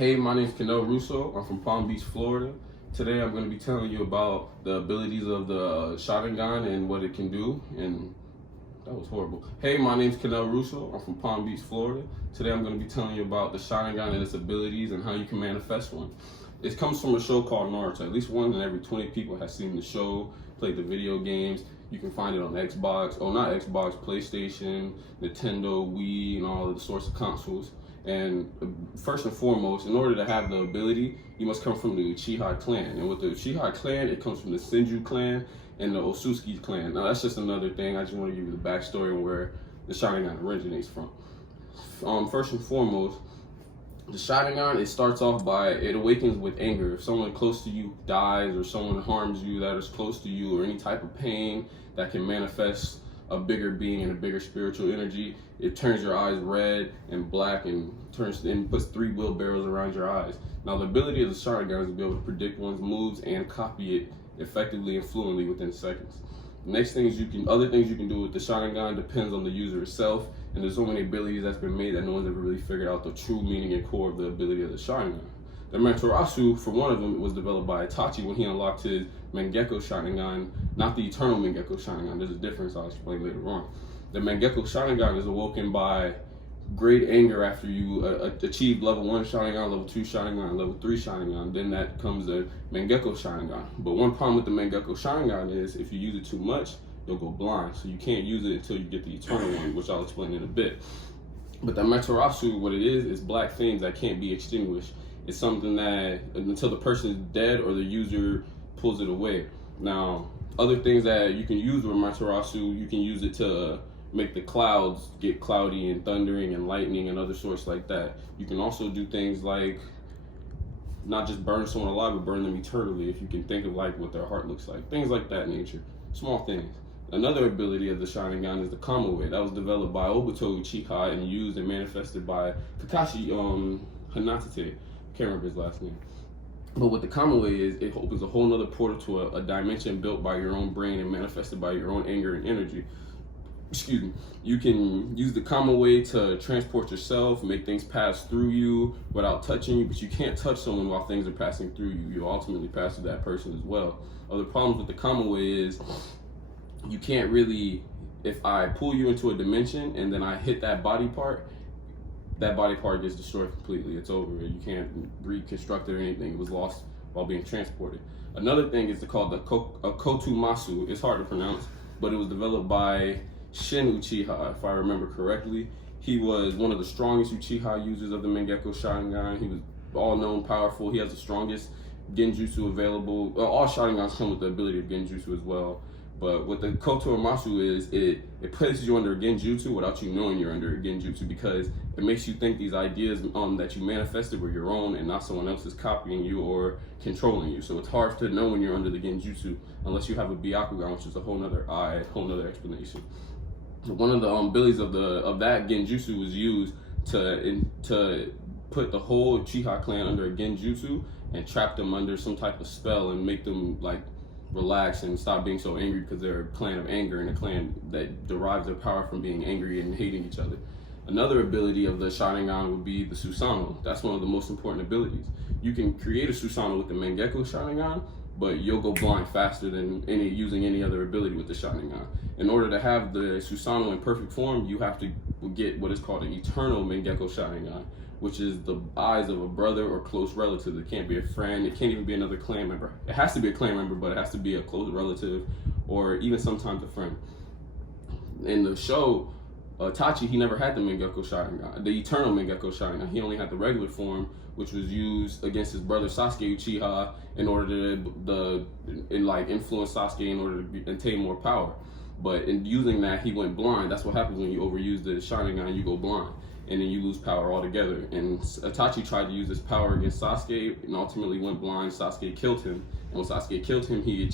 Hey, my name is Canel Russo. I'm from Palm Beach, Florida. Today I'm going to be telling you about the abilities of the Sharingan and what it can do. And that was horrible. Hey, my name is Canel Russo. I'm from Palm Beach, Florida. Today I'm going to be telling you about the Sharingan and its abilities and how you can manifest one. It comes from a show called Naruto. At least one in every 20 people has seen the show, played the video games. You can find it on Xbox, not Xbox, PlayStation, Nintendo, Wii, and all of the sorts of consoles. And first and foremost, in order to have the ability, you must come from the Uchiha clan. And with the Uchiha clan, it comes from the Senju clan and the Otsutsuki clan. Now that's just another thing. I just want to give you the backstory on where the Sharingan originates from. First and foremost, the Sharingan, it starts off by, it awakens with anger. If someone close to you dies or someone harms you that is close to you, or any type of pain that can manifest a bigger being and a bigger spiritual energy, it turns your eyes red and black and puts 3 wheelbarrows around your eyes. Now the ability of the Sharingan is to be able to predict one's moves and copy it effectively and fluently within seconds. Next things other things you can do with the Sharingan depends on the user itself, and there's so many abilities that's been made that no one's ever really figured out the true meaning and core of the ability of the Sharingan. The Amaterasu, for one of them, it was developed by Itachi when he unlocked his Mangekyo Sharingan, not the Eternal Mangekyo Sharingan. There's a difference I'll explain later on. The Mangekyo Sharingan is awoken by great anger after you achieve level 1 Sharingan, level 2 Sharingan, level 3 Sharingan. Then that comes the Mangekyo Sharingan. But one problem with the Mangekyo Sharingan is if you use it too much, you'll go blind. So you can't use it until you get the Eternal one, which I'll explain in a bit. But the Amaterasu, what it is black flames that can't be extinguished. It's something that until the person is dead or the user pulls it away. Now, other things that you can use with Amaterasu, you can use it to make the clouds get cloudy and thundering and lightning and other sorts like that. You can also do things like not just burn someone alive, but burn them eternally, if you can think of like what their heart looks like. Things like that nature. Small things. Another ability of the Sharingan is the Kamui. That was developed by Obito Uchiha and used and manifested by Kakashi Hinata. Can't remember his last name. But what the Kamui is, it opens a whole nother portal to a dimension built by your own brain and manifested by your own anger and energy. Excuse me. You can use the Kamui to transport yourself, make things pass through you without touching you, but you can't touch someone while things are passing through you. You'll ultimately pass through that person as well. Other problems with the Kamui is you can't really, if I pull you into a dimension and then I hit that body part gets destroyed completely. It's over. You can't reconstruct it or anything. It was lost while being transported. Another thing is called the Kotomasu. It's hard to pronounce, but it was developed by Shin Uchiha, if I remember correctly. He was one of the strongest Uchiha users of the Mangekyo Sharingan. He was all-known, powerful. He has the strongest Genjutsu available. All Sharingans come with the ability of Genjutsu as well. But what the Kotomasu is, it places you under a Genjutsu without you knowing you're under a Genjutsu, because it makes you think these ideas that you manifested were your own and not someone else is copying you or controlling you. So it's hard to know when you're under the Genjutsu unless you have a Byakugan, which is a whole nother explanation. So one of the abilities of that Genjutsu was used to put the whole Uchiha clan under a Genjutsu and trap them under some type of spell and make them like relax and stop being so angry, because they're a clan of anger and a clan that derives their power from being angry and hating each other. Another ability of the Sharingan would be the Susanoo. That's one of the most important abilities. You can create a Susanoo with the Mangekyo Sharingan, but you'll go blind faster than using any other ability with the Sharingan. In order to have the Susanoo in perfect form, you have to get what is called an Eternal Mangekyo Sharingan, which is the eyes of a brother or close relative. It can't be a friend. It can't even be another clan member. It has to be a clan member, but it has to be a close relative or even sometimes a friend. In the show, Itachi, he never had the Mangekyo Sharingan, the Eternal Mangekyo Sharingan. He only had the regular form, which was used against his brother Sasuke Uchiha in order to influence Sasuke in order to attain more power. But in using that, he went blind. That's what happens when you overuse the Sharingan, you go blind. And then you lose power altogether. And Itachi tried to use his power against Sasuke and ultimately went blind. Sasuke killed him. And when Sasuke killed him, he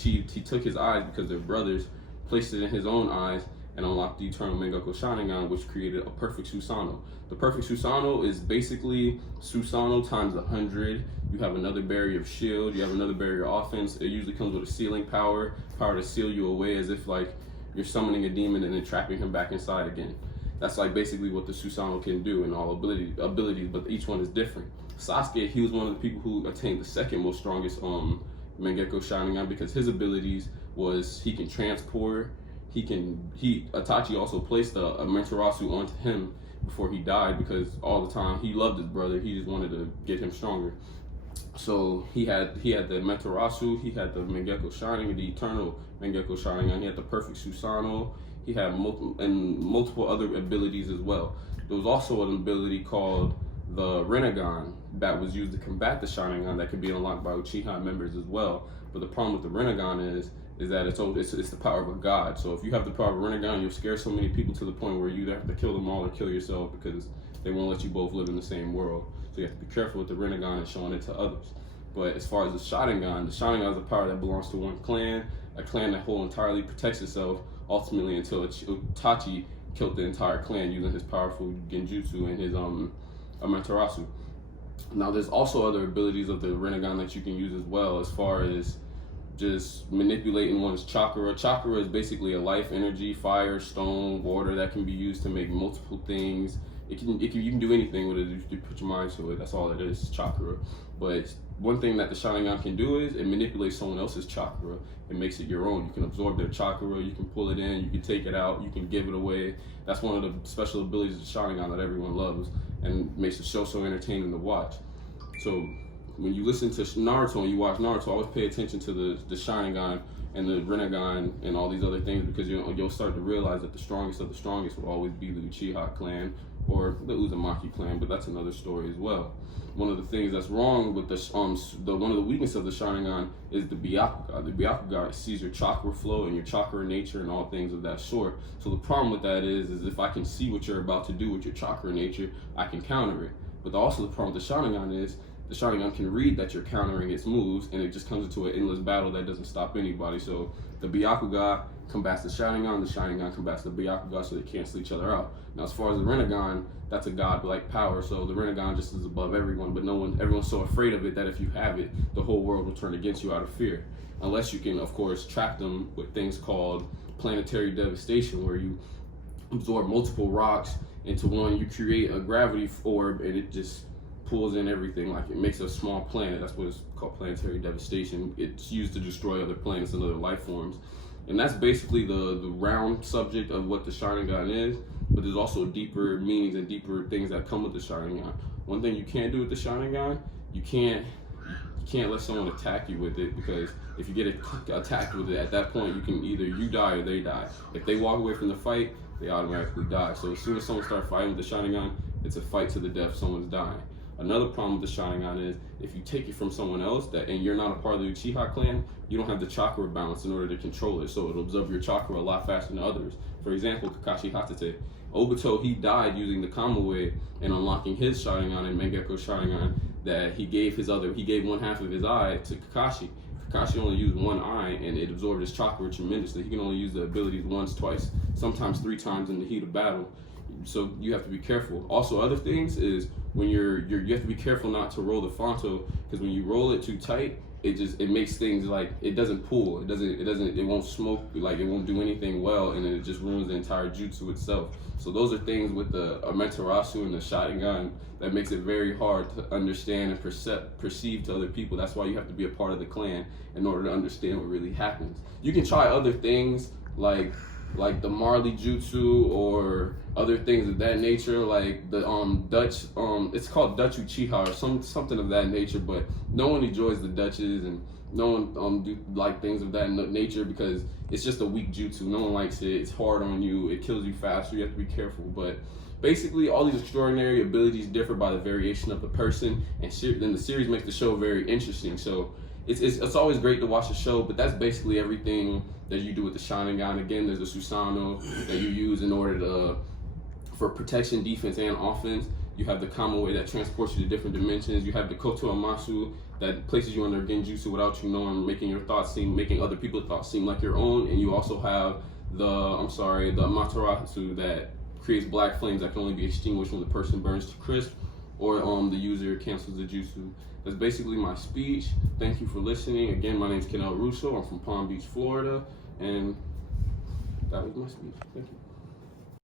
took his eyes, because they're brothers, placed it in his own eyes, and unlocked the Eternal Mangekyo Sharingan, which created a perfect Susanoo. The perfect Susanoo is basically Susanoo times 100. You have another barrier of shield, you have another barrier of offense. It usually comes with a sealing power to seal you away, as if like you're summoning a demon and then trapping him back inside again. That's like basically what the Susanoo can do in all abilities, but each one is different. Sasuke, he was one of the people who attained the second most strongest Mangekyo Sharingan, because his abilities was he can transport, Itachi also placed a Amaterasu onto him before he died, because all the time he loved his brother, he just wanted to get him stronger. So he had the Amaterasu, he had the Mangekyo Sharingan, the Eternal Mangekyo Sharingan, he had the Perfect Susanoo, he had multiple other abilities as well. There was also an ability called the Rinnegan that was used to combat the Sharingan that could be unlocked by Uchiha members as well. But the problem with the Rinnegan is that it's the power of a god. So if you have the power of a Rinnegan, you'll scare so many people to the point where you either have to kill them all or kill yourself, because they won't let you both live in the same world. So you have to be careful with the Rinnegan and showing it to others. But as far as the Sharingan is a power that belongs to one clan, a clan that whole entirely protects itself, ultimately until Itachi killed the entire clan using his powerful genjutsu and his Amaterasu. Now there's also other abilities of the Rinnegan that you can use as well, as far as just manipulating one's chakra. Chakra is basically a life energy, fire, stone, water, that can be used to make multiple things. You can do anything with it if you put your mind to it. That's all it is, chakra. But one thing that the Sharingan can do is it manipulates someone else's chakra. It makes it your own. You can absorb their chakra, you can pull it in, you can take it out, you can give it away. That's one of the special abilities of the Sharingan that everyone loves and makes the show so entertaining to watch. So when you listen to Naruto and you watch Naruto, always pay attention to the Sharingan and the Rinnegan and all these other things, because you'll start to realize that the strongest of the strongest will always be the Uchiha clan or the Uzumaki clan, but that's another story as well. One of the things that's wrong with one of the weaknesses of the Sharingan is the Byakugan. The Byakugan sees your chakra flow and your chakra nature and all things of that sort. So the problem with that is if I can see what you're about to do with your chakra nature, I can counter it. But also the problem with the Sharingan is the Sharingan can read that you're countering its moves, and it just comes into an endless battle that doesn't stop anybody. So the Byakugan combats the Sharingan combats the Byakugan, so they cancel each other out. Now as far as the Rinnegan, that's a god-like power, so the Rinnegan just is above everyone, but everyone's so afraid of it that if you have it, the whole world will turn against you out of fear. Unless you can, of course, trap them with things called planetary devastation, where you absorb multiple rocks into one, you create a gravity orb, and it just pulls in everything, like it makes a small planet. That's what it's called, planetary devastation. It's used to destroy other planets and other life forms. And that's basically the round subject of what the Sharingan is, but there's also deeper meanings and deeper things that come with the Sharingan. One thing you can't do with the Sharingan, you can't let someone attack you with it, because if you get attacked with it, at that point you can either you die or they die. If they walk away from the fight, they automatically die. So as soon as someone starts fighting with the Sharingan, it's a fight to the death, someone's dying. Another problem with the Sharingan is if you take it from someone else and you're not a part of the Uchiha clan, you don't have the chakra balance in order to control it, so it'll absorb your chakra a lot faster than others. For example, Kakashi Hatake. Obito, he died using the Kamui and unlocking his Sharingan and Mangekyo Sharingan, that he gave one half of his eye to Kakashi. Kakashi only used one eye and it absorbed his chakra tremendously. He can only use the abilities once, twice, sometimes 3 times in the heat of battle. So you have to be careful. Also, other things is when you have to be careful not to roll the Fonto, because when you roll it too tight, it makes things like it doesn't pull. It won't smoke, like it won't do anything well, and then it just ruins the entire jutsu itself. So those are things with the Amaterasu and the Sharingan that makes it very hard to understand and perceive to other people. That's why you have to be a part of the clan in order to understand what really happens. You can try other things like the Marley Jutsu or other things of that nature, like the Dutch, it's called Dutch Uchiha or something of that nature, but no one enjoys the Dutches and no one do like things of that nature, because it's just a weak jutsu. No one likes it. It's hard on you. It kills you faster. You have to be careful. But basically, all these extraordinary abilities differ by the variation of the person, and then the series makes the show very interesting. So it's always great to watch the show, but that's basically everything that you do with the Sharingan. Again, there's the Susanoo that you use in order for protection, defense, and offense. You have the Kamui that transports you to different dimensions. You have the Koto Amasu that places you under genjutsu without you knowing, making other people's thoughts seem like your own. And you also have the Amaterasu that creates black flames that can only be extinguished when the person burns to crisp, or the user cancels the jutsu. That's basically my speech. Thank you for listening. Again, my name is Kenel Russo. I'm from Palm Beach, Florida, and that was my speech. Thank you.